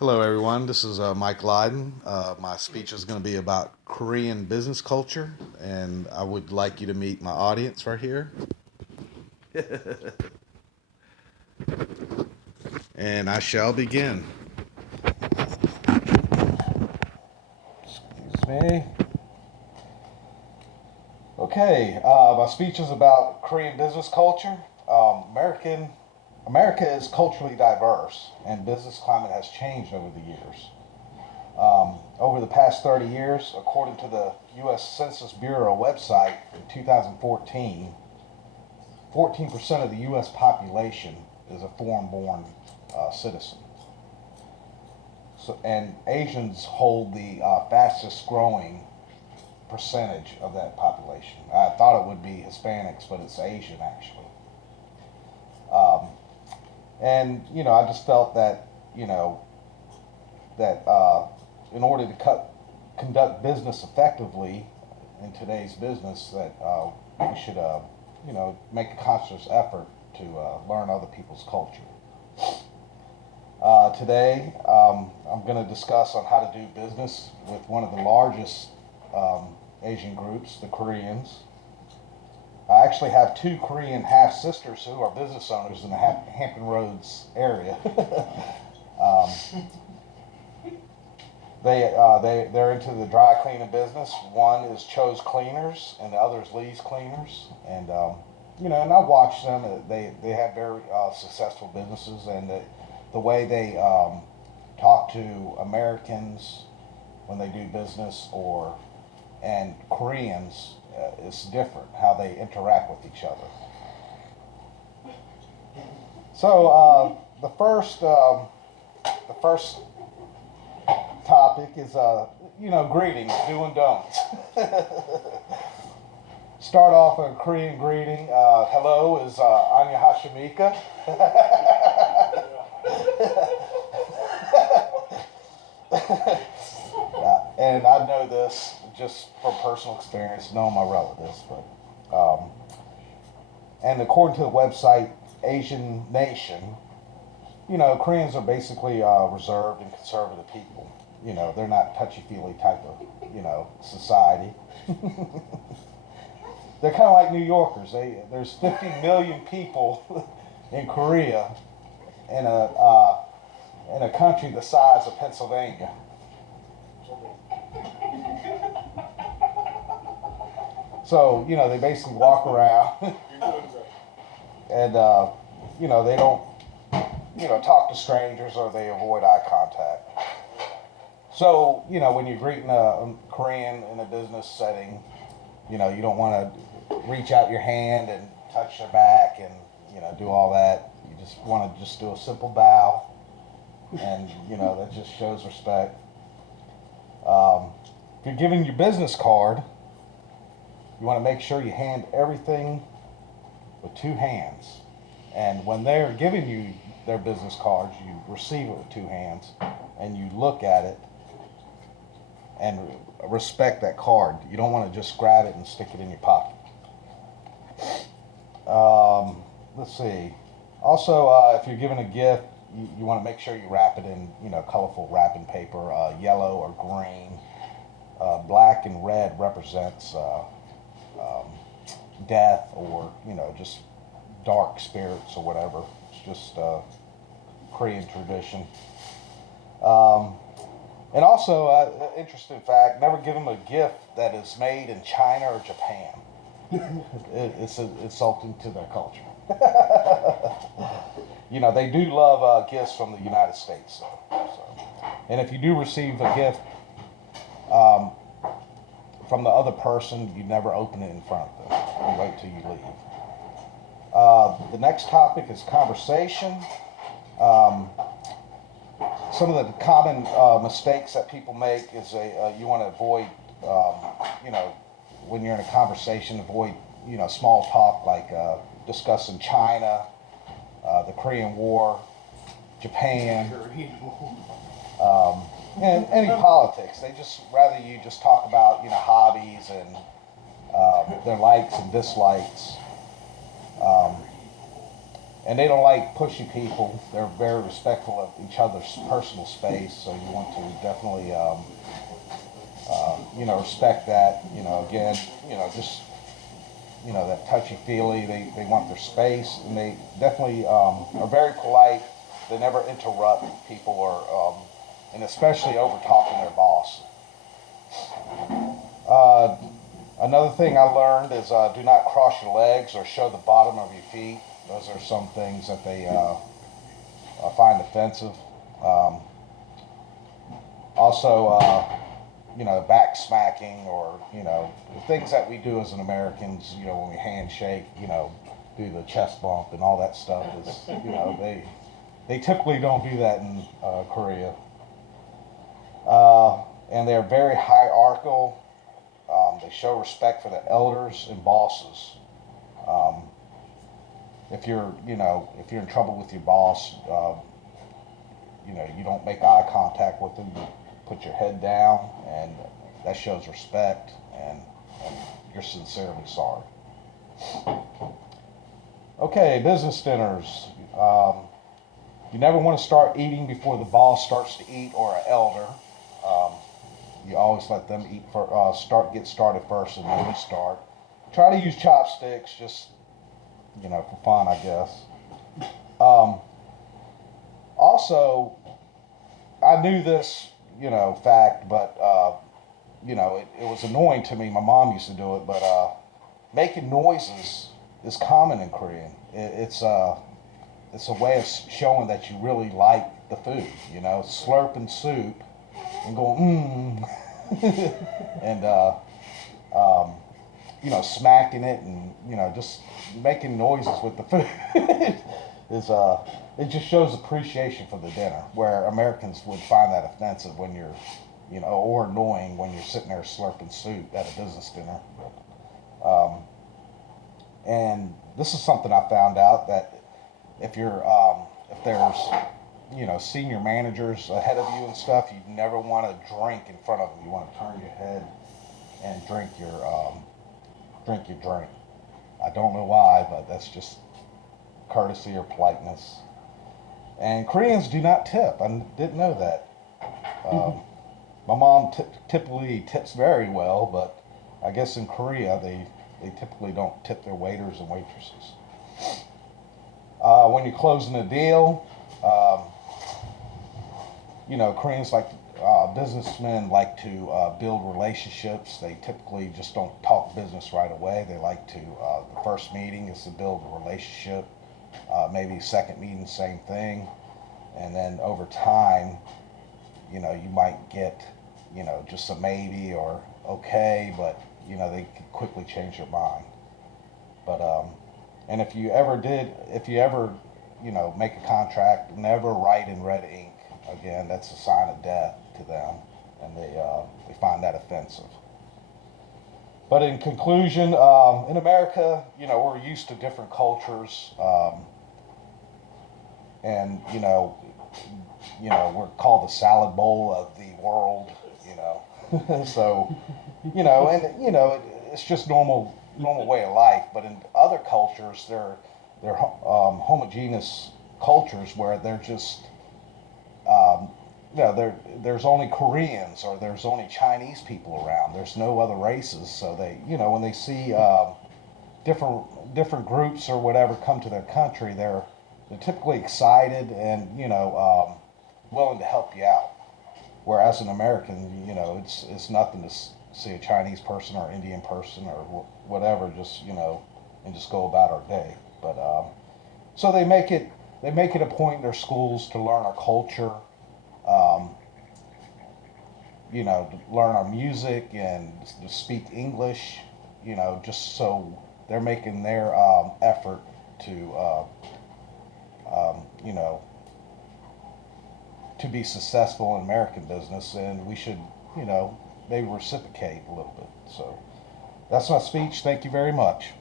Hello, everyone. This is Mike Lydon. My speech is going to be about Korean business culture, and I would like you to meet my audience right here. And I shall begin. Excuse me. Okay, my speech is about Korean business culture. America is culturally diverse, and business climate has changed over the years. Over the past 30 years, according to the U.S. Census Bureau website in 2014, 14% of the U.S. population is a foreign-born citizen. And Asians hold the fastest growing percentage of that population. I thought it would be Hispanics, but it's Asian actually. Um, and I just felt that that in order to conduct business effectively in today's business, that we should make a conscious effort to learn other people's culture. Today, I'm going to discuss on how to do business with one of the largest Asian groups, the Koreans. I actually have two Korean half sisters who are business owners in the Hampton Roads area. um, they're into the dry cleaning business. One is Cho's Cleaners, and the other is Lee's Cleaners. And and I watch them. They have very successful businesses, and the way they talk to Americans when they do business, or and Koreans, is different how they interact with each other. So the first topic is greetings, do and don'ts. Start off a Korean greeting. Hello is Anya Hashimika. And I know this just from personal experience, knowing my relatives. But and according to the website Asian Nation, Koreans are basically reserved and conservative people. They're not touchy-feely type of society. They're kind of like New Yorkers. There's 50 million people in Korea in a country the size of Pennsylvania. So they basically walk around and they don't talk to strangers, or they avoid eye contact. So when you're greeting a Korean in a business setting, you don't want to reach out your hand and touch their back and do all that. You just want to just do a simple bow, and that just shows respect. If you're giving your business card, you want to make sure you hand everything with two hands. And when they're giving you their business cards, you receive it with two hands, and you look at it and respect that card. You don't want to just grab it and stick it in your pocket. Let's see. Also, if you're giving a gift, you want to make sure you wrap it in colorful wrapping paper, yellow or green. Black and red represents um, death, or just dark spirits or whatever. It's just Korean tradition. Um, and also, interesting fact: never give them a gift that is made in China or Japan. It's insulting to their culture. They do love gifts from the United States, though. So. And if you do receive a gift um, from the other person, you never open it in front of them. You wait till you leave. The next topic is conversation. Um, some of the common mistakes that people make is you want to avoid, you know, when you're in a conversation, avoid, small talk like discussing China, the Korean War, Japan, um, and any politics. They just rather you just talk about, hobbies and their likes and dislikes. Um, and they don't like pushy people. They're very respectful of each other's personal space, so you want to definitely, respect that. Again, just that touchy feely. They want their space, and they definitely are very polite. They never interrupt people, and especially over talking their boss. Uh, Another thing I learned is do not cross your legs or show the bottom of your feet. Those are some things that they find offensive. Um, Also, back smacking or, the things that we do as an Americans, when we handshake, do the chest bump and all that stuff is, they typically don't do that in Korea. And they're very hierarchical. They show respect for the elders and bosses. Um, if you're in trouble with your boss, you don't make eye contact with them. You put your head down, and that shows respect, and you're sincerely sorry. Okay, business dinners. You never want to start eating before the boss starts to eat or an elder. Um, you always let them eat for get started first, and then you start. Try to use chopsticks, just for fun, I guess. Um, Also, I knew this, fact, but it was annoying to me. My mom used to do it, but making noises is common in Korean. It's a way of showing that you really like the food. Slurping soup and going and um, smacking it and just making noises with the food is it just shows appreciation for the dinner, where Americans would find that offensive when you're or annoying when you're sitting there slurping soup at a business dinner. Um, and this is something I found out, that if there's senior managers ahead of you and stuff, you never want to drink in front of them. You want to turn your head and drink your drink. I don't know why, but that's just courtesy or politeness. And Koreans do not tip. I didn't know that. My mom typically tips very well, but I guess in Korea they typically don't tip their waiters and waitresses. When you're closing a deal, Koreans businessmen like to build relationships. They typically just don't talk business right away. They like to, the first meeting is to build a relationship. Maybe second meeting, same thing. And then over time, you might get, just a maybe or okay, but, they can quickly change their mind. But, and if you ever, make a contract, never write in red ink. Again, that's a sign of death to them, and they find that offensive. But in conclusion, in America, we're used to different cultures, and we're called the salad bowl of the world. So and it's just normal way of life. But in other cultures, they're homogeneous cultures where they're just there's only Koreans or there's only Chinese people around. There's no other races. So they, when they see different groups or whatever come to their country, they're typically excited and willing to help you out. Whereas an American, it's nothing to see a Chinese person or Indian person or whatever, just and just go about our day. But so they make it a point in their schools to learn our culture. To learn our music and to speak English, just so they're making their effort to, to be successful in American business, and we should, maybe reciprocate a little bit. So that's my speech. Thank you very much.